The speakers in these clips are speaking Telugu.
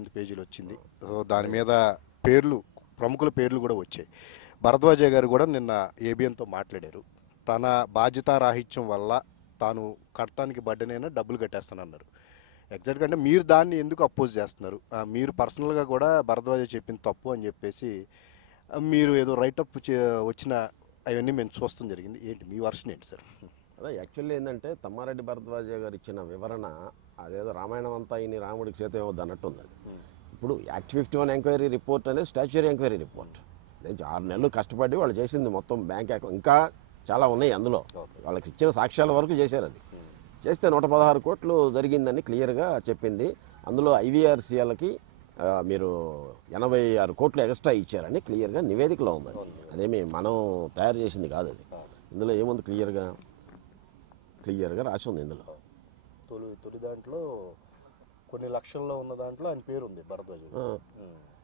28 పేజీలు వచ్చింది. సో దాని మీద పేర్లు, ప్రముఖుల పేర్లు కూడా వచ్చాయి. భరద్వాజ గారు కూడా నిన్న ఏబిఎన్తో మాట్లాడారు. తన బాధ్యతారాహిత్యం వల్ల తాను కట్టడానికి బడ్డనైనా డబ్బులు కట్టేస్తానన్నారు. ఎగ్జాక్ట్గా అంటే మీరు దాన్ని ఎందుకు అపోజ్ చేస్తున్నారు? మీరు పర్సనల్గా కూడా భరద్వాజ చెప్పింది తప్పు అని చెప్పేసి మీరు ఏదో రైటప్ వచ్చిన అవన్నీ మేము చూస్తాం జరిగింది. ఏంటి మీ వర్షన్ ఏంటి సార్? అదే యాక్చువల్లీ ఏంటంటే తమ్మారెడ్డి భరద్వాజ గారు ఇచ్చిన వివరణ అదేదో రామాయణం అంతా ఇన్ని రాముడికి సీత ఏమవుద్ది అన్నట్టు ఉంది. ఇప్పుడు యాక్ట్ 51 ఎంక్వైరీ రిపోర్ట్ అనేది స్టాచ్యురీ ఎంక్వైరీ రిపోర్ట్. 6 నెలలు కష్టపడి వాళ్ళు చేసింది మొత్తం బ్యాంక్ అకౌంట్ ఇంకా చాలా ఉన్నాయి అందులో. వాళ్ళకి ఇచ్చిన సాక్ష్యాల వరకు చేశారు. అది చేస్తే 116 కోట్లు జరిగిందని క్లియర్గా చెప్పింది. అందులో ఐవీఆర్సీఎల్కి మీరు 86 కోట్లు ఎక్స్ట్రా ఇచ్చారని క్లియర్గా నివేదికలో ఉంది. అదేమి మనం తయారు చేసింది కాదు. అది ఇందులో ఏముంది క్లియర్గా రాసి ఉంది. ఇందులో తొలి దాంట్లో కొన్ని లక్షల్లో ఉన్న దాంట్లో ఆయన పేరు ఉంది భరద్వాజ.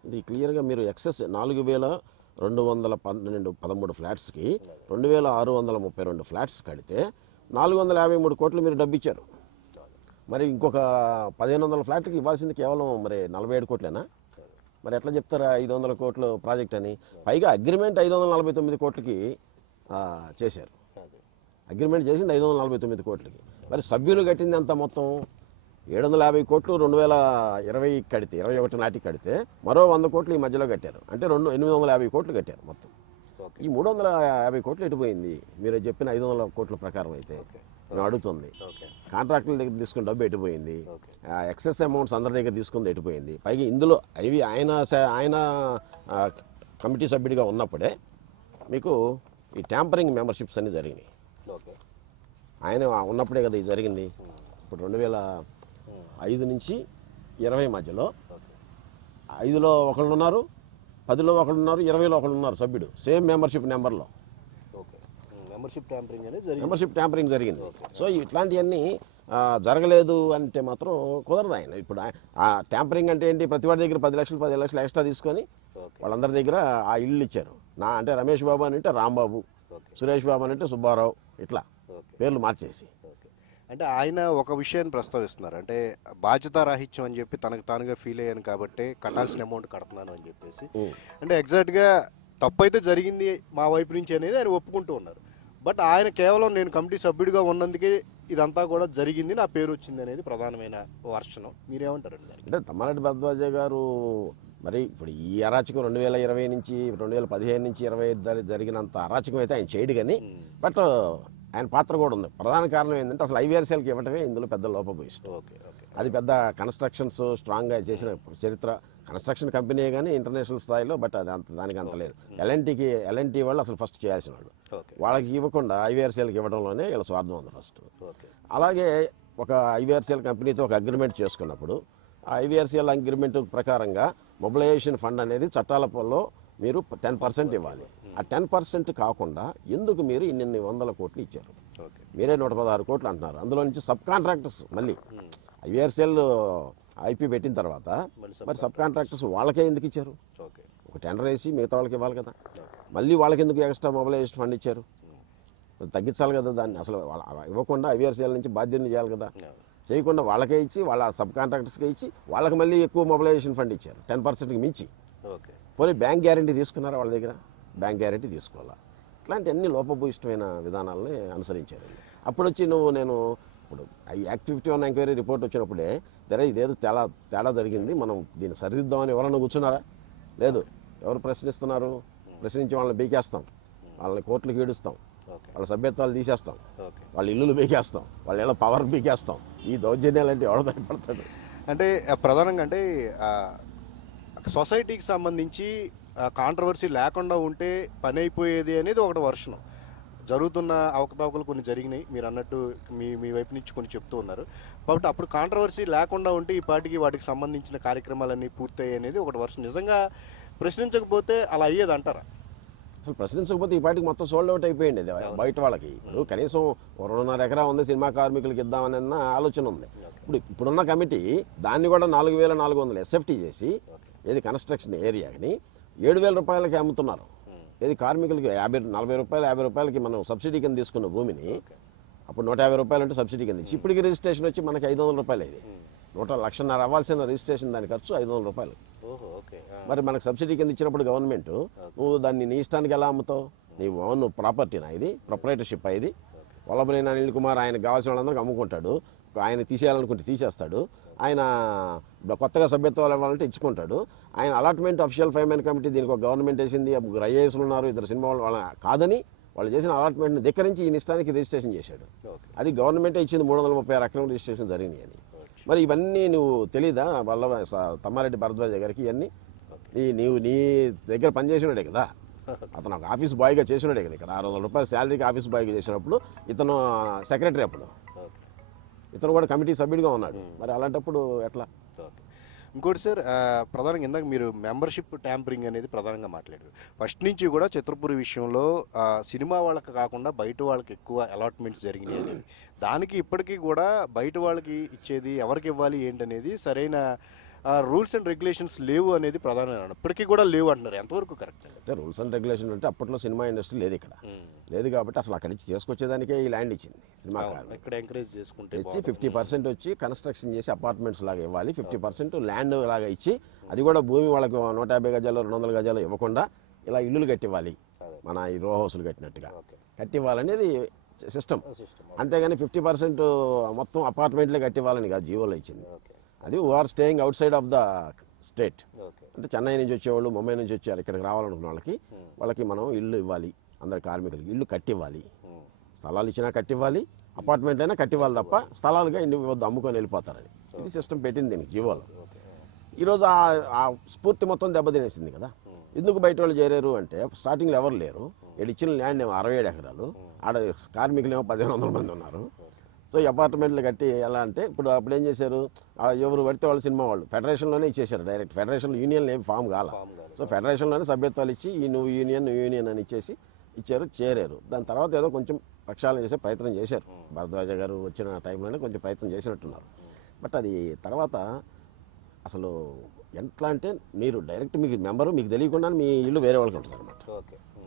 ఇది క్లియర్గా మీరు ఎక్సెస్ 4,213 ఫ్లాట్స్కి 2,632 ఫ్లాట్స్ కడితే 453 కోట్లు మీరు డబ్బు ఇచ్చారు. మరి ఇంకొక 1,500 ఫ్లాట్లకి ఇవ్వాల్సింది కేవలం మరి 47 కోట్లేనా? మరి ఎట్లా చెప్తారా 500 కోట్లు ప్రాజెక్ట్ అని? పైగా అగ్రిమెంట్ 549 కోట్లకి చేశారు. అగ్రిమెంట్ చేసింది 549 కోట్లకి. మరి సభ్యులు కట్టింది అంత మొత్తం 750 కోట్లు 2020 కడితే 21 నాటికి కడితే మరో 100 కోట్లు ఈ మధ్యలో కట్టారు. అంటే 850 కోట్లు కట్టారు మొత్తం. ఈ 350 కోట్లు ఎటుపోయింది? మీరు చెప్పిన 500 కోట్ల ప్రకారం అయితే మేము అడుగుతుంది. కాంట్రాక్టుల దగ్గర తీసుకున్న డబ్బు ఎటుపోయింది? ఎక్సెస్ అమౌంట్స్ అందరి దగ్గర తీసుకుంది ఎటుపోయింది? పైగా ఇందులో అవి ఆయన కమిటీ సభ్యుడిగా ఉన్నప్పుడే మీకు ఈ ట్యాంపరింగ్ మెంబర్షిప్స్ అన్నీ జరిగినాయి. ఆయన ఉన్నప్పుడే కదా ఇది జరిగింది. ఇప్పుడు 2005 నుంచి 20 మధ్యలో 5లో ఒకళ్ళు ఉన్నారు, 10లో ఒకళ్ళు ఉన్నారు, 20లో ఒకళ్ళు ఉన్నారు సభ్యుడు సేమ్ మెంబర్షిప్ నెంబర్లో. మెంబర్షిప్ ట్యాంపరింగ్ జరిగింది. సో ఇట్లాంటివన్నీ జరగలేదు అంటే మాత్రం కుదరదు. ఆయన ఇప్పుడు ఆ ట్యాంపరింగ్ అంటే ఏంటి? ప్రతి వాడి దగ్గర 10 లక్షలు 15 లక్షలు ఎక్స్ట్రా తీసుకొని వాళ్ళందరి దగ్గర ఆ ఇల్లు ఇచ్చారు. అంటే రమేష్ బాబు అని అంటే రాంబాబు, సురేష్ బాబు అని అంటే సుబ్బారావు, ఇట్లా పేర్లు మార్చేసి. అంటే ఆయన ఒక విషయాన్ని ప్రస్తావిస్తున్నారు. అంటే బాధ్యతారాహిత్యం అని చెప్పి తనకు తానుగా ఫీల్ అయ్యాను కాబట్టి కట్టాల్సిన అమౌంట్ కడుతున్నాను అని చెప్పేసి. అంటే ఎగ్జాక్ట్గా తప్పు అయితే జరిగింది మా వైపు నుంచి అనేది ఆయన ఒప్పుకుంటూ ఉన్నారు. బట్ ఆయన కేవలం నేను కమిటీ సభ్యుడిగా ఉన్నందుకే ఇదంతా కూడా జరిగింది, నా పేరు వచ్చింది అనేది ప్రధానమైన వర్షనం. మీరేమంటారండి? అంటే తమ్మారెడ్డి భరద్వాజ గారు మరి ఇప్పుడు ఈ అరాచకం 2020 నుంచి 2015 నుంచి 25 జరిగినంత అరాచకం అయితే ఆయన చేయడు. కానీ బట్ ఆయన పాత్ర కూడా ఉంది. ప్రధాన కారణం ఏంటంటే అసలు ఐవీఆర్సీఎల్కి ఇవ్వటమే ఇందులో పెద్ద లోపభూయిష్టం. అది పెద్ద కన్స్ట్రక్షన్స్ స్ట్రాంగ్గా చేసిన చరిత్ర కన్స్ట్రక్షన్ కంపెనీ కానీ ఇంటర్నేషనల్ స్థాయిలో. బట్ అది దానికి అంత లేదు. ఎల్ఎన్టీ వాళ్ళు అసలు ఫస్ట్ చేయాల్సిన వాళ్ళు. వాళ్ళకి ఇవ్వకుండా ఐవీఆర్సీఎల్కి ఇవ్వడంలోనే వీళ్ళ స్వార్థం ఉంది ఫస్ట్. అలాగే ఒక ఐవీఆర్సీఎల్ కంపెనీతో ఒక అగ్రిమెంట్ చేసుకున్నప్పుడు ఆ ఐవీఆర్సీఎల్ అగ్రిమెంట్ ప్రకారంగా మొబిలైజేషన్ ఫండ్ అనేది చట్టాలలో మీరు 10% ఇవ్వాలి. ఆ 10% కాకుండా ఎందుకు మీరు ఇన్ని వందల కోట్లు ఇచ్చారు? మీరే 116 కోట్లు అంటున్నారు. అందులో నుంచి సబ్ కాంట్రాక్టర్స్ మళ్ళీ ఐవీఆర్సీఎల్ ఐపీ పెట్టిన తర్వాత మరి సబ్ కాంట్రాక్టర్స్ వాళ్ళకే ఎందుకు ఇచ్చారు? ఒక టెండర్ వేసి మిగతా వాళ్ళకి ఇవ్వాలి కదా. మళ్ళీ వాళ్ళకి ఎందుకు ఎక్స్ట్రా మొబిలైజేషన్ ఫండ్ ఇచ్చారు? తగ్గించాలి కదా దాన్ని. అసలు ఇవ్వకుండా ఐవీఆర్సీఎల్ నుంచి బాధ్యతను చేయాలి కదా. చేయకుండా వాళ్ళకే ఇచ్చి వాళ్ళ సబ్ కాంట్రాక్టర్స్కే ఇచ్చి వాళ్ళకి మళ్ళీ ఎక్కువ మొబిలైజేషన్ ఫండ్ ఇచ్చారు 10%కి మించి. పోనీ బ్యాంక్ గ్యారంటీ తీసుకున్నారా వాళ్ళ దగ్గర? బ్యాంక్ గ్యారంటీ తీసుకోవాలా? ఇట్లాంటి అన్ని లోపభూయిష్టమైన విధానాలని అనుసరించారు. అప్పుడు వచ్చి నేను ఇప్పుడు యాక్ట్ 51 ఎంక్వైరీ రిపోర్ట్ వచ్చినప్పుడే ఇదేదో తేడా జరిగింది, మనం దీన్ని సరిదిద్దామని ఎవరన్నా కూర్చున్నారా? లేదు. ఎవరు ప్రశ్నిస్తున్నారు? ప్రశ్నించి వాళ్ళని బీకేస్తాం, వాళ్ళని కోర్టులకు ఈడుస్తాం, వాళ్ళ సభ్యత్వాలు తీసేస్తాం, వాళ్ళ ఇల్లులు బీకేస్తాం, వాళ్ళ ఇళ్ళ పవర్ బీకేస్తాం. ఈ దౌర్జన్యాలంటే ఎవరు భయపడతాడు? అంటే ప్రధానంగా అంటే సొసైటీకి సంబంధించి కాంట్రవర్సీ లేకుండా ఉంటే పని అయిపోయేది అనేది ఒకటి వర్షనం. జరుగుతున్న అవకతవకలు కొన్ని జరిగినాయి, మీరు అన్నట్టు మీ వైపు నుంచి కొన్ని చెప్తూ ఉన్నారు. కాబట్టి అప్పుడు కాంట్రవర్సీ లేకుండా ఉంటే ఈ పార్టీకి వాటికి సంబంధించిన కార్యక్రమాలన్నీ పూర్తయ్యాయి అనేది ఒకటి వర్షం. నిజంగా ప్రశ్నించకపోతే అలా అయ్యేది అంటారా? అసలు ప్రశ్నించకపోతే ఈ పార్టీకి మొత్తం సోల్డ్ అవుట్ అయిపోయింది బయట వాళ్ళకి. ఇప్పుడు కనీసం 2.5 ఎకరా ఉంది సినిమా కార్మికులకి ఇద్దామన్న ఆలోచన ఉంది. ఇప్పుడున్న కమిటీ దాన్ని కూడా 4,400 ఎస్ఎఫ్టీ చేసి ఏది కన్స్ట్రక్షన్ ఏరియాని 7,000 రూపాయలకి అమ్ముతున్నారు. ఏది కార్మికులకి 40 రూపాయలు 50 రూపాయలకి మనం సబ్సిడీ కింద తీసుకున్న భూమిని అప్పుడు 150 రూపాయలు అంటే సబ్సిడీ కింద ఇచ్చి ఇప్పటికి రిజిస్ట్రేషన్ వచ్చి మనకి 500 రూపాయలు అయింది. 1,00,000 అవ్వాల్సిన రిజిస్ట్రేషన్ దాని ఖర్చు 500 రూపాయలు. ఓహో, ఓకే. మరి మనకు సబ్సిడీ కింద ఇచ్చినప్పుడు గవర్నమెంట్ నువ్వు దాన్ని నీ ఇష్టానికి ఎలా అమ్ముతావు? నీ ఓన్ ప్రాపర్టీనా ఇది? ప్రొపరేటర్షిప్ ఇది? వల్లభనేని అనిల్ కుమార్ ఆయనకు కావాల్సిన వాళ్ళందరికీ అమ్ముకుంటాడు. ఆయన తీసేయాలనుకుంటే తీసేస్తాడు. ఆయన కొత్తగా సభ్యత్వాలు ఇవ్వాలంటే ఇచ్చుకుంటాడు. ఆయన అలాట్మెంట్ అఫీషియల్ ఫైర్మెన్ కమిటీ దీనికి ఒక గవర్నమెంట్ వేసింది. 3 IASలు ఉన్నారు, 2 సినిమా వాళ్ళ కాదని వాళ్ళు చేసిన అలాట్మెంట్ని ధిక్కరించి ఈ ఇష్టానికి రిజిస్ట్రేషన్ చేశాడు. అది గవర్నమెంటే ఇచ్చింది. 336 అక్రమ రిజిస్ట్రేషన్ జరిగినాయి అని. మరి ఇవన్నీ నువ్వు తెలీదా తమ్మారెడ్డి భరద్వాజ గారికి? ఇవన్నీ నీ దగ్గర పనిచేసినాడే కదా, అతను ఒక ఆఫీస్ బాయ్గా చేసినాడే కదా. ఇక్కడ 600 రూపాయలు శాలరీకి ఆఫీస్ బాయ్గా చేసినప్పుడు ఇతను సెక్రటరీ, అప్పుడు ఇతను కూడా కమిటీ సభ్యుడిగా ఉన్నాడు. మరి అలాంటప్పుడు ఎట్లా? ఇంకోటి సార్, ప్రధానంగా ఇందాక మీరు మెంబర్షిప్ ట్యాంపరింగ్ అనేది ప్రధానంగా మాట్లాడారు. ఫస్ట్ నుంచి కూడా చిత్రపురి విషయంలో సినిమా వాళ్ళకి కాకుండా బయట వాళ్ళకి ఎక్కువ అలాట్మెంట్స్ జరిగినాయి అనేది. దానికి ఇప్పటికీ కూడా బయట వాళ్ళకి ఇచ్చేది ఎవరికి ఇవ్వాలి ఏంటనేది సరైన రూల్స్ అండ్ రెగ్యులేషన్స్ లేవు అనేది ప్రధానమైన, ఇప్పటికీ కూడా లేవు అంటున్నారు. ఎంతవరకు కరెక్ట్? అంటే రూల్స్ అండ్ రెగ్యులేషన్ అంటే అప్పట్లో సినిమా ఇండస్ట్రీ లేదు, ఇక్కడ లేదు కాబట్టి అసలు అక్కడి నుంచి తీసుకొచ్చేదానికే ఈ ల్యాండ్ ఇచ్చింది సినిమా. ఇక్కడ ఎంకరేజ్ చేసుకుంటే ఇచ్చి 50% వచ్చి కన్స్ట్రక్షన్ చేసి అపార్ట్మెంట్స్ లాగా ఇవ్వాలి, 50% ల్యాండ్ లాగా ఇచ్చి, అది కూడా భూమి వాళ్ళకి 150 గజాలు 200 గజాలు ఇవ్వకుండా ఇలా ఇల్లులు కట్టివ్వాలి, మన ఈ రో హౌస్లు కట్టినట్టుగా కట్టివ్వాలనేది సిస్టమ్. అంతేగాని 50% మొత్తం అపార్ట్మెంట్లే కట్టివ్వాలని కాదు జీవోలో ఇచ్చింది. అది are staying outside of the state, అంటే చెన్నై నుంచి వచ్చేవాళ్ళు, ముంబై నుంచి వచ్చారు ఇక్కడికి రావాలనుకున్న వాళ్ళకి మనం ఇల్లు ఇవ్వాలి, అందరి కార్మికులకి ఇల్లు కట్టివ్వాలి. స్థలాలు ఇచ్చినా కట్టివ్వాలి, అపార్ట్మెంట్ అయినా కట్టివ్వాలి తప్ప స్థలాలుగా ఇన్ని వద్దు అమ్ముకొని వెళ్ళిపోతారని ఇది సిస్టమ్ పెట్టింది దీనికి జీవోలో. ఈరోజు ఆ స్ఫూర్తి మొత్తం దెబ్బతినేసింది కదా. ఎందుకు బయట వాళ్ళు చేరారు అంటే స్టార్టింగ్లో ఎవరు లేరు. ఇక్కడ ఇచ్చిన ల్యాండ్ ఏమో 67 ఎకరాలు, ఆడ కార్మికులు ఏమో 1500 మంది ఉన్నారు. సో ఈ అపార్ట్మెంట్లు కట్టి ఎలా అంటే అప్పుడు ఏం చేశారు, ఎవరు పడితే వాళ్ళు సినిమా వాళ్ళు ఫెడరేషన్లోనే ఇచ్చేశారు డైరెక్ట్. ఫెడరేషన్లో యూనియన్లు ఏం ఫామ్ కాల. సో ఫెడరేషన్లోనే సభ్యత్వాలు ఇచ్చి ఈ నువ్వు యూనియన్ అని ఇచ్చారు, చేరారు. దాని తర్వాత ఏదో కొంచెం ప్రక్షాళన చేసే ప్రయత్నం చేశారు. భరద్వాజ గారు వచ్చిన టైంలోనే కొంచెం ప్రయత్నం చేసినట్టున్నారు. బట్ అది తర్వాత అసలు ఎట్లా అంటే మీరు డైరెక్ట్ మీకు మెంబరు మీకు తెలియకుండా మీ ఇల్లు వేరే వాళ్ళకి ఉంటుంది అనమాట.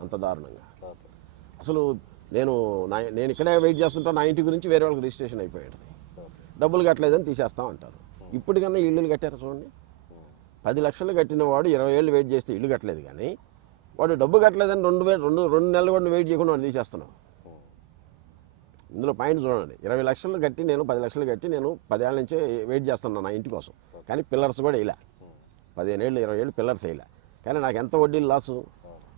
అంత దారుణంగా అసలు నేను ఇక్కడే వెయిట్ చేస్తుంటా, నా ఇంటి గురించి వేరే వాళ్ళకి రిజిస్ట్రేషన్ అయిపోయాడు, డబ్బులు కట్టలేదని తీసేస్తాం అంటారు. ఇప్పటికన్నా ఇల్లులు కట్టారు చూడండి. 10 లక్షలు కట్టిన వాడు 20 ఏళ్ళు వెయిట్ చేస్తే ఇల్లు కట్టలేదు, కానీ వాడు డబ్బు కట్టలేదని 2 నెలలు కూడా వెయిట్ చేయకుండా వాడు తీసేస్తున్నావు. ఇందులో పాయింట్ చూడండి, 20 లక్షలు కట్టి నేను 10 లక్షలు కట్టి నేను 10 ఏళ్ళ నుంచే వెయిట్ చేస్తున్నాను నా ఇంటి కోసం, కానీ పిల్లర్స్ కూడా ఇలా 15 ఏళ్ళు 20 ఏళ్ళు పిల్లర్స్ వేయలే, కానీ నాకు ఎంత వడ్డీ లాసు.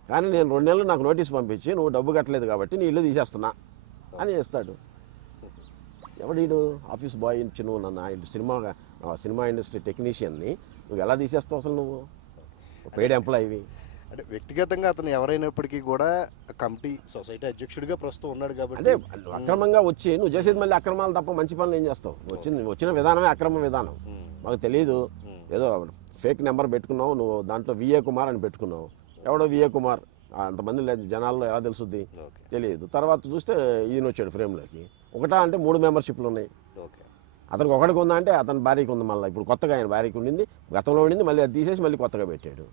కానీ నేను 2 నెలలు నాకు నోటీస్ పంపించి నువ్వు డబ్బు కట్టలేదు కాబట్టి నీ ఇల్లు తీసేస్తున్నా అని చేస్తాడు. ఎవడీడు ఆఫీస్ బాయ్ ఇచ్చి నువ్వు నన్ను సినిమా ఇండస్ట్రీ టెక్నీషియన్ని నువ్వు ఎలా తీసేస్తావు? అసలు నువ్వు పెయిడ్ ఎంప్లాయీవి. అంటే వ్యక్తిగతంగా అతను ఎవరైనప్పటికీ కూడా కమిటీ సొసైటీ అధ్యక్షుడిగా ప్రస్తుతం ఉన్నాడు కాబట్టి, అదే అక్రమంగా వచ్చి నువ్వు చేసేది మళ్ళీ అక్రమాలు తప్ప మంచి పనులు ఏం చేస్తావు? వచ్చిన విధానమే అక్రమ విధానం. మాకు తెలియదు, ఏదో ఫేక్ నెంబర్ పెట్టుకున్నావు నువ్వు, దాంట్లో VA కుమార్ అని పెట్టుకున్నావు. ఎవడో VA కుమార్ అంతమంది లేదు జనాల్లో, ఎలా తెలుసుద్ది? తెలియదు. తర్వాత చూస్తే ఈయన వచ్చాడు ఫ్రేమ్లోకి. ఒకటా అంటే 3 మెంబర్షిప్లు ఉన్నాయి. అతనికి ఒకటికి ఉందా అంటే అతని భార్యకి ఉంది, మళ్ళీ ఇప్పుడు కొత్తగా ఆయన భార్యకి ఉండింది, గతంలో ఉండింది, మళ్ళీ అది తీసేసి మళ్ళీ కొత్తగా పెట్టాడు.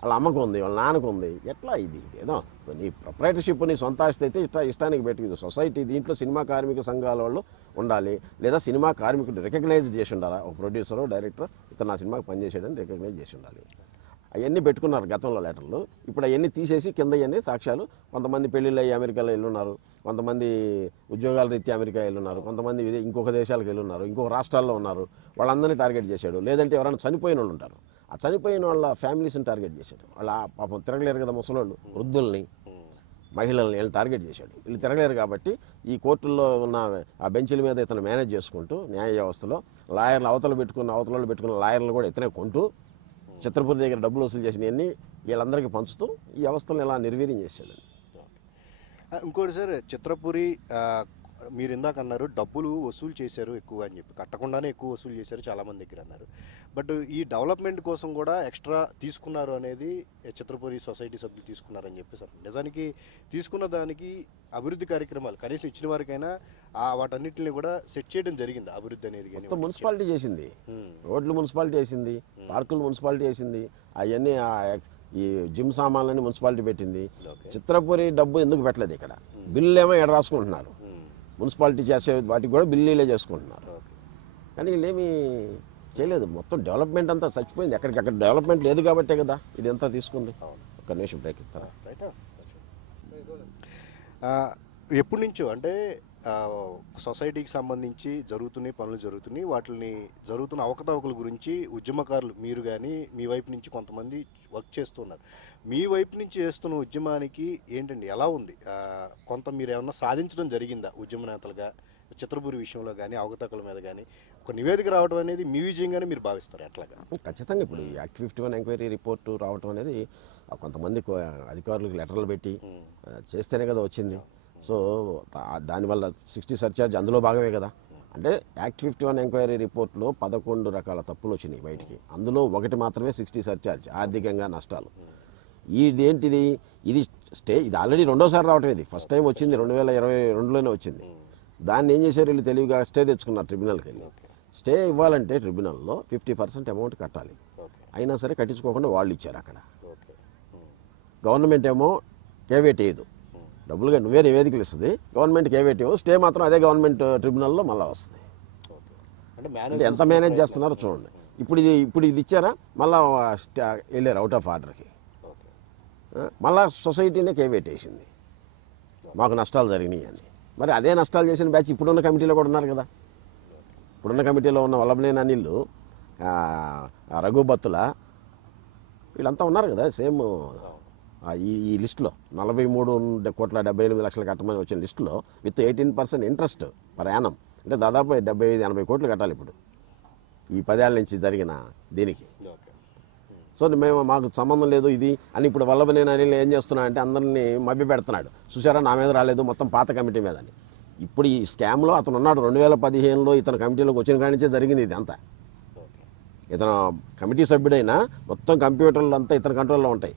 వాళ్ళ అమ్మకు ఉంది, వాళ్ళ నాన్నకు ఉంది. ఎట్లా ఇది ఏదో నీ ప్రొపరేటర్షిప్ నీ సొంత ఆస్తి అయితే ఇష్టానికి పెట్టుకుంది సొసైటీ. దీంట్లో సినిమా కార్మిక సంఘాల వాళ్ళు ఉండాలి, లేదా సినిమా కార్మికుడు రికగ్నైజ్ చేసి ఉండాలి. ఒక ప్రొడ్యూసరు డైరెక్టర్ ఇతను నా సినిమాకి పనిచేసాడని రికగ్నైజ్ చేసి ఉండాలి. అవన్నీ పెట్టుకున్నారు గతంలో లెటర్లు. ఇప్పుడు అవన్నీ తీసేసి కింద అవన్నీ సాక్ష్యాలు. కొంతమంది పెళ్ళిళ్ళు అయ్యి అమెరికాలో వెళ్ళున్నారు, కొంతమంది ఉద్యోగాల రీత్యా అమెరికా వెళ్ళున్నారు, కొంతమంది ఇంకొక దేశాలకు వెళ్ళున్నారు, ఇంకొక రాష్ట్రాల్లో ఉన్నారు. వాళ్ళందరినీ టార్గెట్ చేశాడు. లేదంటే ఎవరైనా చనిపోయిన వాళ్ళు ఉంటారు, ఆ చనిపోయిన వాళ్ళ ఫ్యామిలీస్ని టార్గెట్ చేశాడు. వాళ్ళ పాపం తిరగలేరు కదా ముసలోళ్ళు, వృద్ధుల్ని, మహిళల్ని వీళ్ళని టార్గెట్ చేశాడు. వీళ్ళు తిరగలేరు కాబట్టి ఈ కోర్టుల్లో ఉన్న ఆ బెంచ్ల మీద ఇతను మేనేజ్ చేసుకుంటూ న్యాయ వ్యవస్థలో లాయర్లు అవతల పెట్టుకున్న లాయర్లు కూడా ఇతనే కొంటూ చిత్రపురి దగ్గర డబ్బులు వసూలు చేసినవన్నీ వీళ్ళందరికీ పంచుతూ ఈ వ్యవస్థను ఇలా నిర్వీర్యం చేశాడు. ఇంకోటి సార్, చిత్రపురి మీరు ఇందాక అన్నారు డబ్బులు వసూలు చేశారు ఎక్కువ అని చెప్పి, కట్టకుండానే ఎక్కువ వసూలు చేశారు చాలామంది దగ్గర అన్నారు. బట్ ఈ డెవలప్మెంట్ కోసం కూడా ఎక్స్ట్రా తీసుకున్నారు అనేది చిత్రపురి సొసైటీ సభ్యులు తీసుకున్నారని చెప్పేసి, నిజానికి తీసుకున్న దానికి అభివృద్ధి కార్యక్రమాలు కనీసం ఇచ్చిన వారికైనా వాటన్నిటిని కూడా సెట్ చేయడం జరిగింది. అభివృద్ధి అనేది మున్సిపాలిటీ చేసింది, రోడ్లు మున్సిపాలిటీ చేసింది, పార్కులు మున్సిపాలిటీ చేసింది, అవన్నీ ఈ జిమ్ సామాన్లని మున్సిపాలిటీ పెట్టింది. చిత్రపురి డబ్బు ఎందుకు పెట్టలేదు? ఇక్కడ బిల్లు ఏమో ఎడ రాసుకుంటున్నారు, మున్సిపాలిటీ చేసే వాటికి కూడా బిల్లులే చేసుకుంటున్నారు. కానీ వీళ్ళేమీ చేయలేదు. మొత్తం డెవలప్మెంట్ అంతా చచ్చిపోయింది. ఎక్కడికక్కడ డెవలప్మెంట్ లేదు కాబట్టే కదా ఇది ఎంత తీసుకుంది. ఒక్క నిమిషం బ్రేక్ ఇస్తారా? ఎప్పటి నుంచో అంటే సొసైటీకి సంబంధించి పనులు జరుగుతున్నాయి. వాటిని జరుగుతున్న అవకతవకల గురించి ఉద్యమకారులు మీరు కానీ మీ వైపు నుంచి కొంతమంది వర్క్ చేస్తున్నారు. మీ వైపు నుంచి చేస్తున్న ఉద్యమానికి ఏంటండి, ఎలా ఉంది? కొంత మీరు ఏమన్నా సాధించడం జరిగిందా ఉద్యమ నేతలుగా? చిత్రపూరి విషయంలో కానీ అవకతవకల మీద కానీ ఒక నివేదిక రావడం అనేది మీ విజయంగానే మీరు భావిస్తారు ఎట్లాగా? ఖచ్చితంగా ఇప్పుడు ఈ యాక్ట్ 51 ఎంక్వైరీ రిపోర్టు రావడం అనేది కొంతమంది అధికారులకు లెటర్లు పెట్టి చేస్తేనే కదా వచ్చింది. సో దానివల్ల 60 సర్చార్జ్ అందులో భాగమే కదా. అంటే యాక్ట్ 51 ఎంక్వైరీ రిపోర్ట్లో 11 రకాల తప్పులు వచ్చినాయి బయటికి. అందులో ఒకటి మాత్రమే 60 సర్చార్జ్, ఆర్థికంగా నష్టాలు. ఇదేంటిది? ఇది ఆల్రెడీ రెండోసారి రావటం. ఇది ఫస్ట్ టైం వచ్చింది 2022లోనే వచ్చింది. దాన్ని ఏం చేశారు వీళ్ళు? తెలివిగా స్టే తెచ్చుకున్నారు ట్రిబ్యునల్కి వెళ్ళి. స్టే ఇవ్వాలంటే ట్రిబ్యునల్లో 50% అమౌంట్ కట్టాలి. అయినా సరే కట్టించుకోకుండా వాళ్ళు ఇచ్చారు. అక్కడ గవర్నమెంట్ ఏమో కేవేట్ వేయదు, డబ్బులుగా నువ్వే నివేదికలు ఇస్తుంది. గవర్నమెంట్ కేవేట్ ఇవ్వదు, స్టే మాత్రం అదే గవర్నమెంట్ ట్రిబ్యునల్లో మళ్ళీ వస్తుంది. అంటే ఎంత మేనేజ్ చేస్తున్నారో చూడండి. ఇప్పుడు ఇది ఇచ్చారా, మళ్ళీ వెళ్ళారు అవుట్ ఆఫ్ ఆర్డర్కి. మళ్ళీ సొసైటీనే కేవేట్ వేసింది, మాకు నష్టాలు జరిగినాయి అని. మరి అదే నష్టాలు చేసిన బ్యాచ్ ఇప్పుడున్న కమిటీలో కూడా ఉన్నారు కదా. ఇప్పుడున్న కమిటీలో ఉన్న వల్లభనేని అనిల్, రఘుబత్తుల, వీళ్ళంతా ఉన్నారు కదా సేమ్ ఈ లిస్టులో. 43,78,00,000 కట్టమని వచ్చిన లిస్టులో విత్ 18% ఇంట్రెస్ట్ పర్ యానం. అంటే దాదాపు 75-80 కోట్లు కట్టాలి ఇప్పుడు ఈ 10 ఏళ్ళ నుంచి జరిగిన దీనికి. సో మాకు సంబంధం లేదు ఇది అని ఇప్పుడు వల్లభనేని అనిల్ ఏం చేస్తున్నా అంటే అందరినీ మభ్య పెడుతున్నాడు. చూసారా, నా మీద రాలేదు, మొత్తం పాత కమిటీ మీద అని. ఇప్పుడు ఈ స్కామ్లో అతను ఉన్నాడు. 2015లో ఇతను కమిటీలోకి వచ్చిన కాడి నుంచే జరిగింది ఇది అంతా. ఇతను కమిటీ సభ్యుడైనా మొత్తం కంప్యూటర్లు అంతా ఇతని కంట్రోల్లో ఉంటాయి.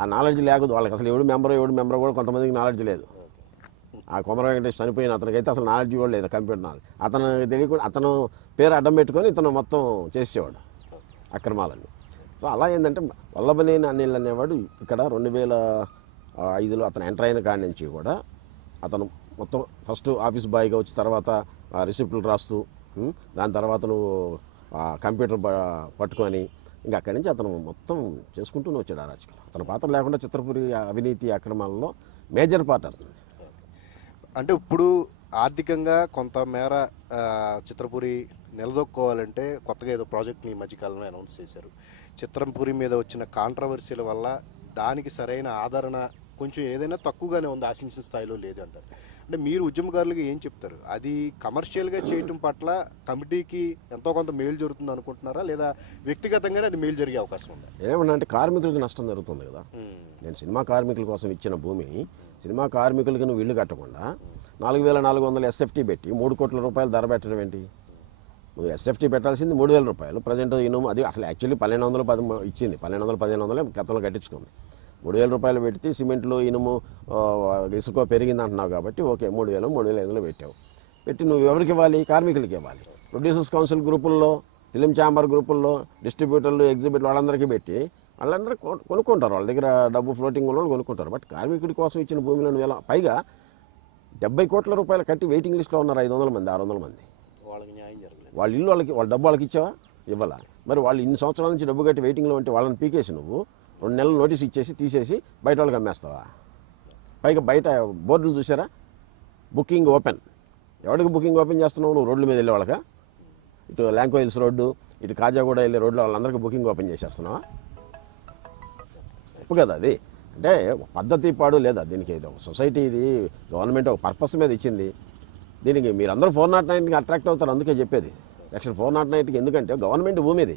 ఆ నాలెడ్జ్ లేకదు వాళ్ళకి. అసలు ఎవడు మెంబరో కూడా కొంతమందికి నాలెడ్జ్ లేదు. ఆ కొమర వెంకటేష్ చనిపోయిన అతనికైతే అసలు నాలెడ్జ్ కూడా లేదు కంప్యూటర్ నాలెడ్జ్. అతను తెలియకుండా అతను పేరు అడ్డం పెట్టుకొని ఇతను మొత్తం చేసేవాడు అక్రమాలన్నీ. సో అలా ఏంటంటే వల్లభనేని అనిల్ అనేవాడు ఇక్కడ 2005లో అతను ఎంటర్ అయిన కాడి నుంచి కూడా అతను మొత్తం ఫస్ట్ ఆఫీస్ బాయ్గా వచ్చి తర్వాత రిసిప్ట్లు రాస్తూ, దాని తర్వాత నువ్వు కంప్యూటర్ పట్టుకొని ఇంకా అక్కడి నుంచి అతను మొత్తం చేసుకుంటూనే వచ్చాడు ఆ రాజకీయాలు. అతని పాత్ర లేకుండా చిత్రపూరి అవినీతి అక్రమాలలో మేజర్ పార్ట్ అవుతుంది. అంటే ఇప్పుడు ఆర్థికంగా కొంతమేర చిత్రపూరి నిలదొక్కోవాలంటే కొత్తగా ఏదో ప్రాజెక్ట్ని ఈ మధ్యకాలంలో అనౌన్స్ చేశారు. చిత్రపూరి మీద వచ్చిన కాంట్రవర్సీల వల్ల దానికి సరైన ఆదరణ కొంచెం ఏదైనా తక్కువగానే ఉంది, ఆశించిన స్థాయిలో లేదు అంటారు. అంటే మీరు ఉద్యమకారులుగా ఏం చెప్తారు? అది కమర్షియల్గా చేయటం పట్ల కమిటీకి ఎంతో కొంత మేలు జరుగుతుంది అనుకుంటున్నారా, లేదా వ్యక్తిగతంగానే అది మేలు జరిగే అవకాశం ఉందా? ఏమన్నా అంటే కార్మికులకు నష్టం జరుగుతుంది కదా. నేను సినిమా కార్మికుల కోసం ఇచ్చిన భూమిని సినిమా కార్మికులకి నువ్వు ఇల్లు కట్టకుండా 4,400 ఎస్ఎఫ్టీ పెట్టి 3 కోట్ల రూపాయలు ధర పెట్టడం ఏంటి? నువ్వు ఎస్ఎఫ్టీ పెట్టాల్సింది 3,000 రూపాయలు. ప్రజెంట్ ఇనుము అది అసలు యాక్చువల్లీ 1,210 ఇచ్చింది, 1,200-1,500 గతంలో కట్టించుకుంది. 3,000 రూపాయలు పెడితే సిమెంట్లు ఇనుము ఇసుక పెరిగింది అంటున్నావు కాబట్టి ఓకే 3,000 3,500 పెట్టావు. పెట్టి నువ్వు ఎవరికి ఇవ్వాలి? కార్మికులకి ఇవ్వాలి. ప్రొడ్యూసర్స్ కౌన్సిల్ గ్రూపుల్లో, ఫిలిం ఛాంబర్ గ్రూపుల్లో, డిస్ట్రిబ్యూటర్లు, ఎగ్జిబిట్లు వాళ్ళందరికీ పెట్టి వాళ్ళందరూ కొనుక్కుంటారు. వాళ్ళ దగ్గర డబ్బు ఫ్లోటింగ్ ఉన్న వాళ్ళు కొనుక్కుంటారు. బట్ కార్మికుడి కోసం ఇచ్చిన భూమిలో వేల పైగా 70 కోట్ల రూపాయలు కట్టి వెయిటింగ్ లిస్ట్లో ఉన్నారు 500 మంది 600 మంది. వాళ్ళ ఇల్లు వాళ్ళ డబ్బు వాళ్ళకి ఇచ్చావా? ఇవ్వాలా? మరి వాళ్ళు ఇన్ని సంవత్సరాల నుంచి డబ్బు కట్టి వెయిటింగ్లో ఉంటే వాళ్ళని పీకేసి నువ్వు 2 నెలలు నోటీస్ ఇచ్చేసి తీసేసి బయట వాళ్ళకి అమ్మేస్తావా? పైగా బయట బోర్డులు చూసారా, బుకింగ్ ఓపెన్. ఎవరికి బుకింగ్ ఓపెన్ చేస్తున్నావు? నువ్వు రోడ్ల మీద వెళ్ళే వాళ్ళకా? ఇటు ల్యాంకో హిల్స్ రోడ్డు, ఇటు కాజాగూడ వెళ్ళే రోడ్లో వాళ్ళందరికీ బుకింగ్ ఓపెన్ చేసేస్తున్నావా? తప్పు కదా అది. అంటే పద్ధతి పాడు లేదా దీనికి? ఇది ఒక సొసైటీ, ఇది గవర్నమెంట్ ఒక పర్పస్ మీద ఇచ్చింది. దీనికి మీరందరూ 409కి అట్రాక్ట్ అవుతారు. అందుకే చెప్పేది సెక్షన్ 409కి. ఎందుకంటే గవర్నమెంట్ భూమి ఇది.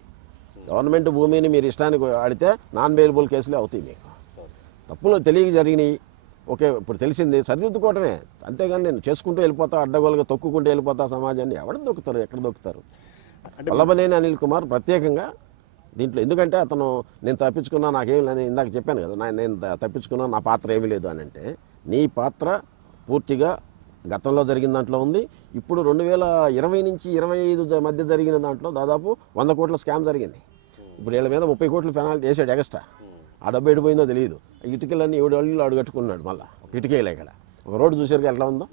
గవర్నమెంట్ భూమిని మీరు ఇష్టానికి ఆడితే నాన్ బెయిలబుల్ కేసులే అవుతాయి మీకు. తప్పులు తెలియక జరిగినాయి, ఓకే ఇప్పుడు తెలిసింది, సరిదిద్దుకోవటమే. అంతేగాని నేను చేసుకుంటూ వెళ్ళిపోతా, అడ్డగోలుగా తొక్కుకుంటూ వెళ్ళిపోతా సమాజాన్ని ఎవరు దొక్కుతారు? ఎక్కడ దొక్కుతారు? వల్లభనేని అనిల్ కుమార్ ప్రత్యేకంగా దీంట్లో ఎందుకంటే అతను నేను తప్పించుకున్నా నాకేం లేదు, ఇందాక చెప్పాను కదా నేను తప్పించుకున్నా నా పాత్ర ఏమీ లేదు అని. అంటే నీ పాత్ర పూర్తిగా గతంలో జరిగిన దాంట్లో ఉంది. ఇప్పుడు 2020 నుంచి 25 మధ్య జరిగిన దాంట్లో దాదాపు 100 కోట్ల స్కామ్ జరిగింది. ఇప్పుడు వీళ్ళ మీద 30 కోట్లు పెనాల్టీ వేసాడు ఎక్స్ట్రా. ఆ డబ్బు ఎడిపోయిందో తెలియదు. ఇటుకలన్నీ 7 అడుగులు అడుగట్టుకున్నాడు. మళ్ళీ ఒక ఇటుకేలా ఇక్కడ ఒక రోడ్డు చూసారుగా ఎట్లా ఉందో,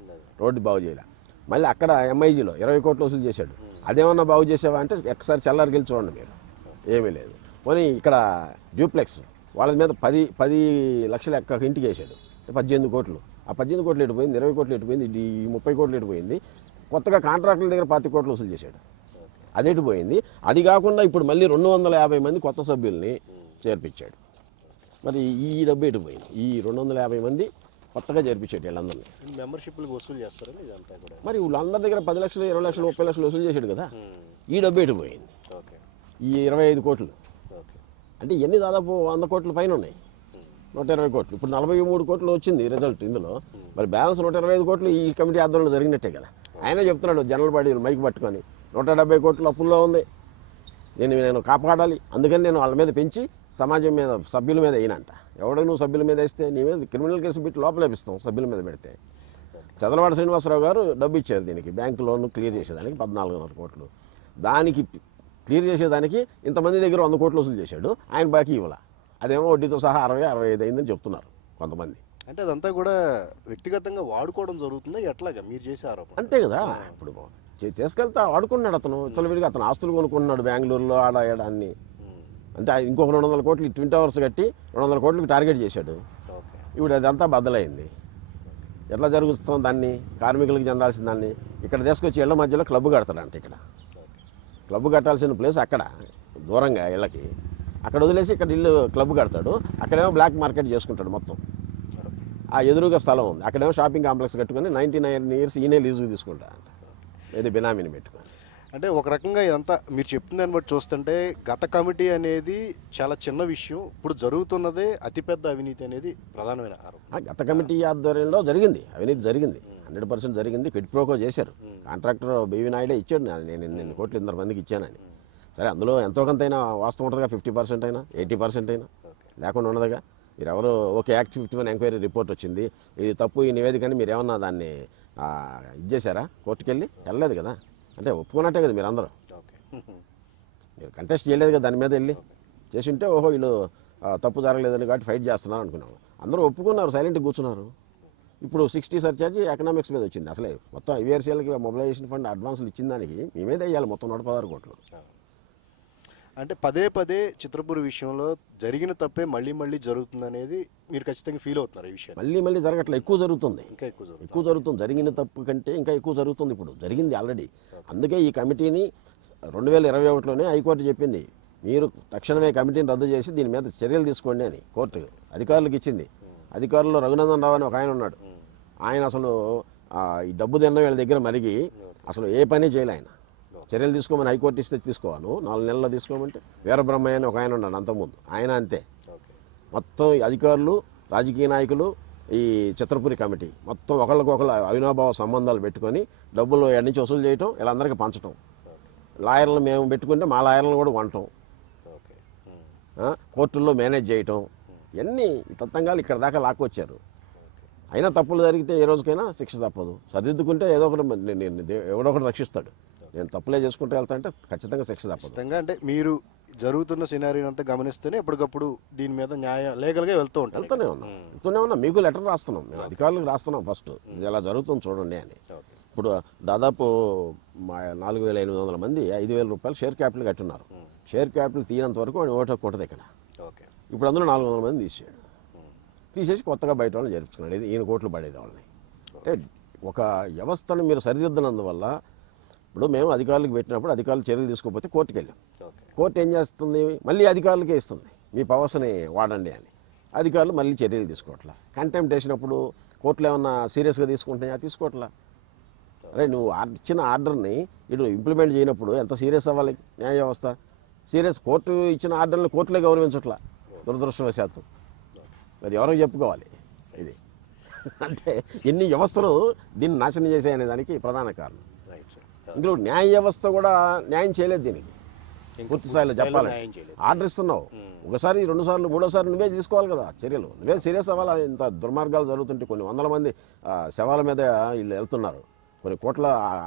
రోడ్డు బాగు చేయాలి. మళ్ళీ అక్కడ ఎంఐజీలో 20 కోట్లు వసూలు చేశాడు. అదేమన్నా బాగు చేసావా అంటే ఒకసారి చల్లారికి వెళ్ళి చూడండి మీరు, ఏమీ లేదు. పోనీ ఇక్కడ డ్యూప్లెక్స్ వాళ్ళ మీద 10 లక్షల ఇంటికి వేసాడు, 18 కోట్లు. ఆ 18 కోట్లు ఎటుపోయింది, 20 కోట్లు ఎటుపోయింది, ఈ 30 కోట్లు ఎటుపోయింది. కొత్తగా కాంట్రాక్టుల దగ్గర 20 కోట్లు వసూలు చేశాడు, అది ఎటుపోయింది. అది కాకుండా ఇప్పుడు మళ్ళీ 250 మంది కొత్త సభ్యుల్ని చేర్పించాడు. మరి ఈ డబ్బు ఎటుపోయింది? ఈ 250 మంది కొత్తగా చేర్పించాడు వీళ్ళందరినీ. మెంబర్షిప్లకు వసూలు చేస్తారని ఇదంతా కూడా. మరి వీళ్ళందరి దగ్గర 10 లక్షలు, 20 లక్షలు, 30 లక్షలు వసూలు చేశాడు కదా, ఈ డబ్బు ఎటుపోయింది? ఈ 25 కోట్లు అంటే ఎన్ని? దాదాపు 100 కోట్ల పైన ఉన్నాయి, 120 కోట్లు. ఇప్పుడు 43 కోట్లు వచ్చింది రిజల్ట్ ఇందులో. మరి బ్యాలెన్స్ 125 కోట్లు ఈ కమిటీ ఆధ్వర్యంలో జరిగినట్టే కదా. ఆయనే చెప్తున్నాడు జనరల్ బాడీ మైక్ పట్టుకొని 170 కోట్లు అప్పుల్లో ఉంది, దీన్ని నేను కాపాడాలి, అందుకని నేను వాళ్ళ మీద పెంచి సమాజం మీద సభ్యుల మీద అయినంట. ఎవడో నువ్వు సభ్యుల మీద వేస్తే నీ మీద క్రిమినల్ కేసు పెట్టి లోపలేపిస్తాం సభ్యుల మీద పెడితే. చదలవాడ శ్రీనివాసరావు గారు డబ్బు ఇచ్చారు దీనికి, బ్యాంకు లోన్ క్లియర్ చేసేదానికి 14.5 కోట్లు. దానికి క్లియర్ చేసేదానికి ఇంతమంది దగ్గర 100 కోట్లు వసూలు చేశాడు, ఆయన బాకీ ఇవ్వాల. అదేమో వడ్డీతో సహా 60-65 అయిందని చెప్తున్నారు కొంతమంది. అంటే అదంతా కూడా వ్యక్తిగతంగా వాడుకోవడం జరుగుతుందా ఎట్లాగా మీరు చేసే ఆరోపణ? అంతే కదా. ఇప్పుడు తీసుకెళ్తా వాడుకున్నాడు అతను, విడిగా అతను ఆస్తులు కొనుక్కున్నాడు బెంగళూరులో, ఆడ అన్ని. అంటే ఇంకొక 200 కోట్లు ట్విన్ టవర్స్ కట్టి 200 కోట్లకి టార్గెట్ చేశాడు. ఇప్పుడు అదంతా బద్దలైంది. ఎట్లా జరుగుతుంది దాన్ని? కార్మికులకు చెందాల్సిన దాన్ని ఇక్కడ తీసుకొచ్చి ఇళ్ల మధ్యలో క్లబ్ కడతాడంట. ఇక్కడ క్లబ్ కట్టాల్సిన ప్లేస్ అక్కడ దూరంగా ఇళ్ళకి, అక్కడ వదిలేసి ఇక్కడ ఇల్లు క్లబ్ కడతాడు. అక్కడేమో బ్లాక్ మార్కెట్ చేసుకుంటాడు మొత్తం. ఆ ఎదురుగా స్థలం ఉంది, అక్కడేమో షాపింగ్ కాంప్లెక్స్ కట్టుకొని 99 ఇయర్స్ ఈయనే లీజుకి తీసుకుంటాడంట, ఏది బినామీని పెట్టుకొని. అంటే ఒక రకంగా ఇదంతా మీరు చెప్తున్న దాన్ని బట్టి చూస్తుంటే గత కమిటీ అనేది చాలా చిన్న విషయం, ఇప్పుడు జరుగుతున్నదే అతిపెద్ద అవినీతి అనేది ప్రధానమైన ఆరోపణ. గత కమిటీ ఆధ్వర్యంలో జరిగింది అవినీతి, జరిగింది 100% జరిగింది. క్విడ్ ప్రోకో చేశారు. కాంట్రాక్టర్ బీవీ నాయుడే ఇచ్చాడు, నేను 2 కోట్లు 2 మందికి ఇచ్చానని. సరే అందులో ఎంతో కొంతైనా వాస్తవం ఉంటుందిగా, 50% అయినా 80% అయినా లేకుండా ఉండదుగా. మీరు ఎవరు ఓకే యాక్ట్ 51 ఎంక్వైరీ రిపోర్ట్ వచ్చింది, ఇది తప్పు ఈ నివేదికని మీరు ఏమన్నా దాన్ని ఇది చేశారా? కోర్టుకు వెళ్ళలేదు కదా, అంటే ఒప్పుకున్నట్టే కదా మీరు అందరూ. మీరు కంటెస్ట్ చేయలేదు కదా దాని మీద వెళ్ళి. చేసి ఉంటే ఓహో వీళ్ళు తప్పు జరగలేదని కాబట్టి ఫైట్ చేస్తున్నారు అనుకున్నాను. అందరూ ఒప్పుకున్నారు, సైలెంట్గా కూర్చున్నారు. ఇప్పుడు 60 సర్చార్జ్ ఎకనామిక్స్ మీద వచ్చింది. అసలే మొత్తం ఐవీఆర్సీఎల్కి మొబిలైజేషన్ ఫండ్ అడ్వాన్సులు ఇచ్చిన దానికి మీ మీద వేయాలి మొత్తం 116 కోట్లు. అంటే పదే చిత్రపూర్ విషయంలో జరిగిన తప్పే మళ్ళీ జరుగుతుంది మీరు ఖచ్చితంగా ఫీల్ అవుతున్నారు ఈ విషయం? మళ్ళీ జరగట్లేదు, ఎక్కువ జరుగుతుంది, ఇంకా ఎక్కువ జరుగుతుంది. జరిగిన తప్పు కంటే ఇంకా ఎక్కువ జరుగుతుంది. ఇప్పుడు జరిగింది ఆల్రెడీ. అందుకే ఈ కమిటీని 2021లోనే హైకోర్టు చెప్పింది, మీరు తక్షణమే కమిటీని రద్దు చేసి దీని మీద చర్యలు తీసుకోండి అని కోర్టు అధికారులకు ఇచ్చింది. అధికారుల్లో రఘునందన్ రావు అని ఒక ఆయన ఉన్నాడు. ఆయన అసలు ఈ డబ్బు తిన్న వీళ్ళ దగ్గర మరిగి అసలు ఏ పని చేయలే. ఆయన చర్యలు తీసుకోమని హైకోర్టు ఇస్తే తీసుకోవాను, 4 నెలల్లో తీసుకోమంటే వీరబ్రహ్మయ్య అని ఒక ఆయన ఉన్నాడు అంతకుముందు, ఆయన అంతే. మొత్తం అధికారులు, రాజకీయ నాయకులు, ఈ చిత్రపురి కమిటీ మొత్తం ఒకళ్ళకొకళ్ళు అవినాభావ సంబంధాలు పెట్టుకొని డబ్బులు ఎక్కడి నుంచి వసూలు చేయటం, వీళ్ళందరికీ పంచటం. లాయర్లు మేము పెట్టుకుంటే మా లాయర్లను కూడా కొనటం, కోర్టుల్లో మేనేజ్ చేయటం, ఇవన్నీ తత్తంగాలు ఇక్కడ దాకా లాక్కొచ్చారు. అయినా తప్పులు జరిగితే ఏ రోజుకైనా శిక్ష తప్పదు. సరిదిద్దుకుంటే ఏదో ఒకటి ఎవడో ఒకటి రక్షిస్తాడు. నేను తప్పులే చేసుకుంటూ వెళ్తా అంటే ఖచ్చితంగా శిక్ష తప్పదు. అంటే మీరు జరుగుతున్న సినారియో అంతా గమనిస్తేనే ఎప్పటికప్పుడు దీని మీద లీగల్గా వెళ్తూనే ఉన్నా. మీకు లెటర్ రాస్తున్నాం, మేము అధికారులకు రాస్తున్నాం ఫస్ట్, ఇది ఎలా జరుగుతుంది చూడండి అని. ఇప్పుడు దాదాపు 4,800 మంది 5,000 రూపాయలు షేర్ క్యాపిటల్ కట్టున్నారు. షేర్ క్యాపిటల్ తీయనంత వరకు వాడి ఓటు హక్కు ఉంటుంది ఇక్కడ. ఇప్పుడు అందులో 400 మంది తీసేసి కొత్తగా బయట వాళ్ళని చేర్చుకున్నాడు. ఇది ఈయన కోట్లు పడేది వాళ్ళని. అంటే ఒక వ్యవస్థను మీరు సరిదిద్దనందువల్ల, ఇప్పుడు మేము అధికారులకు పెట్టినప్పుడు అధికారులు చర్యలు తీసుకోకపోతే కోర్టుకు వెళ్ళాం. కోర్టు ఏం చేస్తుంది? మళ్ళీ అధికారులకే ఇస్తుంది, మీ పవర్స్ని వాడండి అని. అధికారులు మళ్ళీ చర్యలు తీసుకోవట్లా. కంటెంప్ట్ వేసినప్పుడు కోర్టులు ఏమన్నా సీరియస్గా తీసుకుంటున్నాయా? తీసుకోవట్లా. అరే నువ్వు ఇచ్చిన ఆర్డర్ని ఇటు ఇంప్లిమెంట్ చేయనప్పుడు ఎంత సీరియస్ అవ్వాలి న్యాయ వ్యవస్థ? సీరియస్ కోర్టు ఇచ్చిన ఆర్డర్ని కోర్టులే గౌరవించట్లా దురదృష్టవశాత్తు. మరి ఎవరికి చెప్పుకోవాలి ఇది? అంటే ఎన్ని వ్యవస్థలు దీన్ని నాశనం చేశాయనే దానికి ప్రధాన కారణం. ఇందులో న్యాయ వ్యవస్థ కూడా న్యాయం చేయలేదు దీనికి పూర్తి స్థాయిలో చెప్పాలి. ఆర్డర్ ఇస్తున్నావు, ఒకసారి 2 సార్లు 3వ సారి నువ్వే తీసుకోవాలి కదా చర్యలు, నువ్వే సీరియస్ అవ్వాలి. ఇంత దుర్మార్గాలు జరుగుతుంటే కొన్ని 100 మంది శవాల మీద వీళ్ళు వెళ్తున్నారు, కొన్ని కోట్ల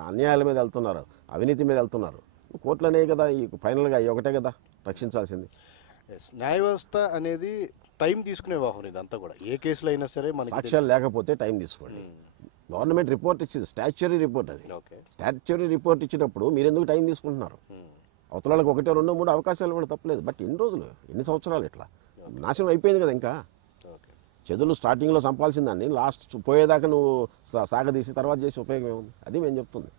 అన్యాయాల మీద వెళ్తున్నారు, అవినీతి మీద వెళ్తున్నారు. కోర్టులు అనేవి కదా ఈ ఫైనల్గా ఒకటే కదా రక్షించాల్సింది. న్యాయ వ్యవస్థ అనేది టైం తీసుకునే వ్యవహారం ఇదంతా కూడా. ఏ కేసులో అయినా సరే మనకి సాక్ష్యాలు లేకపోతే టైం తీసుకోండి. గవర్నమెంట్ రిపోర్ట్ ఇచ్చింది, స్టాచ్యురీ రిపోర్ట్ అది. ఓకే. స్టాచ్యురీ రిపోర్ట్ ఇచ్చినప్పుడు మీరు ఎందుకు టైం తీసుకుంటున్నారు? అవతల వాళ్ళకి 1, 2, 3 అవకాశాలు కూడా తప్పలేదు. బట్ ఎన్ని రోజులు, ఎన్ని సంవత్సరాలు ఇట్లా నాశనం అయిపోయింది కదా. ఇంకా ఓకే. చెదులు స్టార్టింగ్లో చంపాల్సిన దాన్ని లాస్ట్ పోయేదాకా నువ్వు సాగదీసి తర్వాత చేసి ఉపయోగం ఏముంది? అది మేము చెప్తుంది.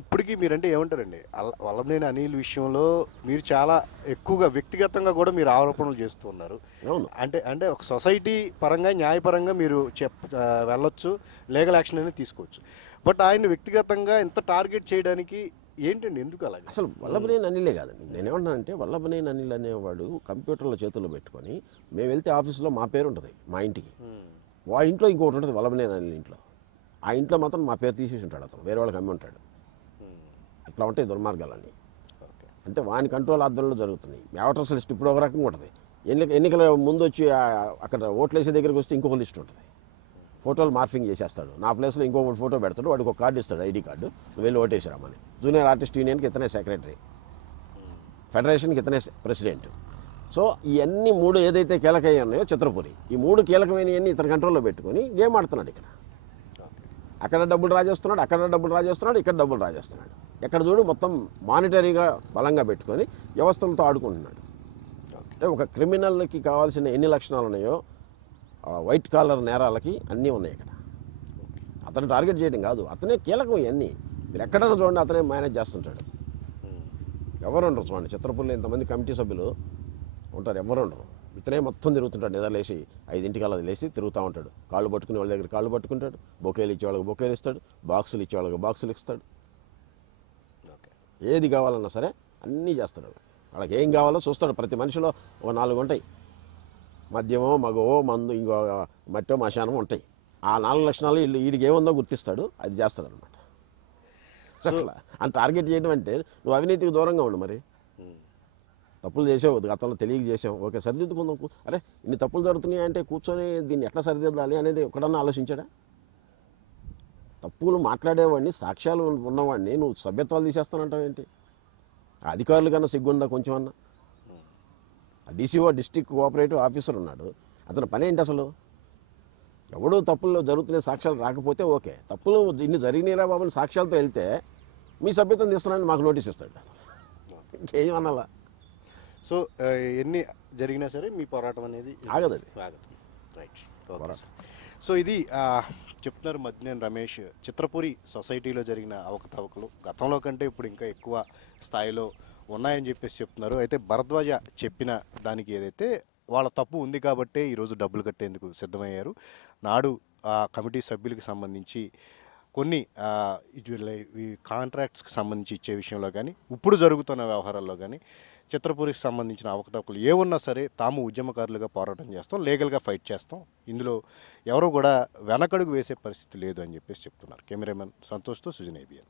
ఇప్పటికీ మీరంటే ఏమంటారండి, వల్లభనేని అనిల్ విషయంలో మీరు చాలా ఎక్కువగా వ్యక్తిగతంగా కూడా మీరు ఆరోపణలు చేస్తూ ఉన్నారు. అవును. అంటే ఒక సొసైటీ పరంగా న్యాయపరంగా మీరు వెళ్ళొచ్చు, లీగల్ యాక్షన్ అనేది తీసుకోవచ్చు. బట్ ఆయన వ్యక్తిగతంగా ఎంత టార్గెట్ చేయడానికి ఏంటండి, ఎందుకు అలాగే? అసలు వల్లభనేని అనిలే కాదండి. నేనేమంటున్నానంటే వల్లభనేని అనిల్ అనేవాడు కంప్యూటర్లో చేతుల్లో పెట్టుకొని మేము వెళ్తే ఆఫీస్లో మా పేరు ఉంటుంది, మా ఇంటికి. వాడి ఇంట్లో ఇంకోటి ఉంటుంది వల్లభనేని అనిల్ ఇంట్లో. ఆ ఇంట్లో మాత్రం మా పేరు తీసేసి ఉంటాడు అతను, వేరే వాళ్ళకి అమ్మి ఉంటాడు. ఇట్లా ఉంటాయి దుర్మార్గాలన్నీ. అంటే వాని కంట్రోల్ ఆధ్వర్యంలో జరుగుతున్నాయి. వ్యావటర్స్ లిస్ట్ ఇప్పుడు ఒక రకంగా ఉంటుంది, ఎన్నికల ముందు వచ్చి అక్కడ ఓట్లు వేసే దగ్గరికి వస్తే ఇంకొక లిస్ట్ ఉంటుంది. ఫోటోలు మార్ఫింగ్ చేసేస్తాడు. నా ప్లేస్లో ఇంకొక ఫోటో పెడతాడు, వాడికి ఒక కార్డు ఇస్తాడు, ఐడి కార్డు, నువ్వు వెళ్ళి ఓటేసిరామని. జూనియర్ ఆర్టిస్ట్ యూనియన్కి ఇతనే సెక్రటరీ, ఫెడరేషన్కి ఇతనే ప్రెసిడెంట్. సో ఇవన్నీ 3 ఏదైతే కీలకయ్య ఉన్నాయో చిత్రపురి, ఈ 3 కీలకమైనవన్నీ ఇతని కంట్రోల్లో పెట్టుకొని గేమ్ ఆడుతున్నాడు. అక్కడ డబ్బులు రాజేస్తున్నాడు, అక్కడ డబ్బులు రాజేస్తున్నాడు, ఇక్కడ డబ్బులు రాజేస్తున్నాడు. ఎక్కడ చూడు మొత్తం మానిటరీగా బలంగా పెట్టుకొని వ్యవస్థలతో ఆడుకుంటున్నాడు. అంటే ఒక క్రిమినల్కి కావాల్సిన ఎన్ని లక్షణాలు ఉన్నాయో వైట్ కాలర్ నేరాలకి అన్నీ ఉన్నాయి ఇక్కడ. అతను టార్గెట్ చేయడం కాదు, అతనే కీలకం ఇవన్నీ. మీరు ఎక్కడైనా చూడండి అతనే మేనేజ్ చేస్తుంటాడు. ఎవరు ఉండరు చూడండి, చిత్రపూర్లో ఇంతమంది కమిటీ సభ్యులు ఉంటారు, ఎవరు ఉండరు. ఇతనే మొత్తం తిరుగుతుంటాడు. నిద్రలేసి 5ంటికి అలా లేచి తిరుగుతూ ఉంటాడు. కాళ్ళు పట్టుకునే వాళ్ళ దగ్గర కాళ్ళు పట్టుకుంటాడు, బొకేలు ఇచ్చేవాళ్ళకి బొకేలు ఇస్తాడు, బాక్సులు ఇచ్చేవాళ్ళకి బాక్సులు ఇస్తాడు. ఏది కావాలన్నా సరే అన్నీ చేస్తాడు. వాళ్ళకి ఏం కావాలో చూస్తాడు. ప్రతి మనిషిలో ఒక 4 ఉంటాయి, మద్యమో మగవో మందు ఇంకో మట్టో మశానమో ఉంటాయి. ఆ 4 లక్షణాలు వీడికి ఏముందో గుర్తిస్తాడు, అది చేస్తాడు అనమాట. అట్లా అని టార్గెట్ చేయడం అంటే నువ్వు అవినీతికి దూరంగా ఉండు. మరి తప్పులు చేసావు, గతంలో తెలియక చేసావు, ఓకే సరిదిద్దుకుందాం. అరే ఇన్ని తప్పులు జరుగుతున్నాయి అంటే కూర్చొని దీన్ని ఎట్లా సరిదిద్దాలి అనేది ఎక్కడన్నా ఆలోచించాడా? తప్పులు మాట్లాడేవాడిని, సాక్ష్యాలు ఉన్నవాడిని నువ్వు సభ్యత్వాలు తీసేస్తానంటావు ఏంటి? ఆ అధికారులు కన్నా సిగ్గుందా కొంచెం అన్నా? డీసీఓ డిస్ట్రిక్ట్ కోఆపరేటివ్ ఆఫీసర్ ఉన్నాడు, అతని పని ఏంటి అసలు? ఎవడో తప్పుల్లో జరుగుతున్న సాక్ష్యాలు రాకపోతే ఓకే, తప్పులు ఇన్ని జరిగినారా బాబు సాక్ష్యాలతో వెళ్తే మీ సభ్యత్వం తీస్తున్నాడని మాకు నోటీస్ ఇస్తాడు. ఇంకేమనాలా? సో ఎన్ని జరిగినా సరే మీ పోరాటం అనేది ఆగదు. రైట్. సో ఇది చెప్తున్నారు మద్దినేని రమేష్. చిత్రపురి సొసైటీలో జరిగిన అవకతవకలు గతంలో కంటే ఇప్పుడు ఇంకా ఎక్కువ స్థాయిలో ఉన్నాయని చెప్పేసి చెప్తున్నారు. అయితే భరద్వాజ చెప్పిన దానికి ఏదైతే వాళ్ళ తప్పు ఉంది కాబట్టే ఈరోజు డబ్బులు కట్టేందుకు సిద్ధమయ్యారు. నాడు ఆ కమిటీ సభ్యులకు సంబంధించి కొన్ని ఈ కాంట్రాక్ట్స్కి సంబంధించి ఇచ్చే విషయంలో కానీ ఇప్పుడు జరుగుతున్న వ్యవహారాల్లో కానీ చిత్రపురికి సంబంధించిన అవకతవకలు ఏమున్నా సరే తాము ఉద్యమకారులుగా పోరాటం చేస్తాం, లీగల్గా ఫైట్ చేస్తాం, ఇందులో ఎవరు కూడా వెనకడుగు వేసే పరిస్థితి లేదు అని చెప్పేసి చెప్తున్నారు. కెమెరామెన్ సంతోష్తో సుజన్ ABN.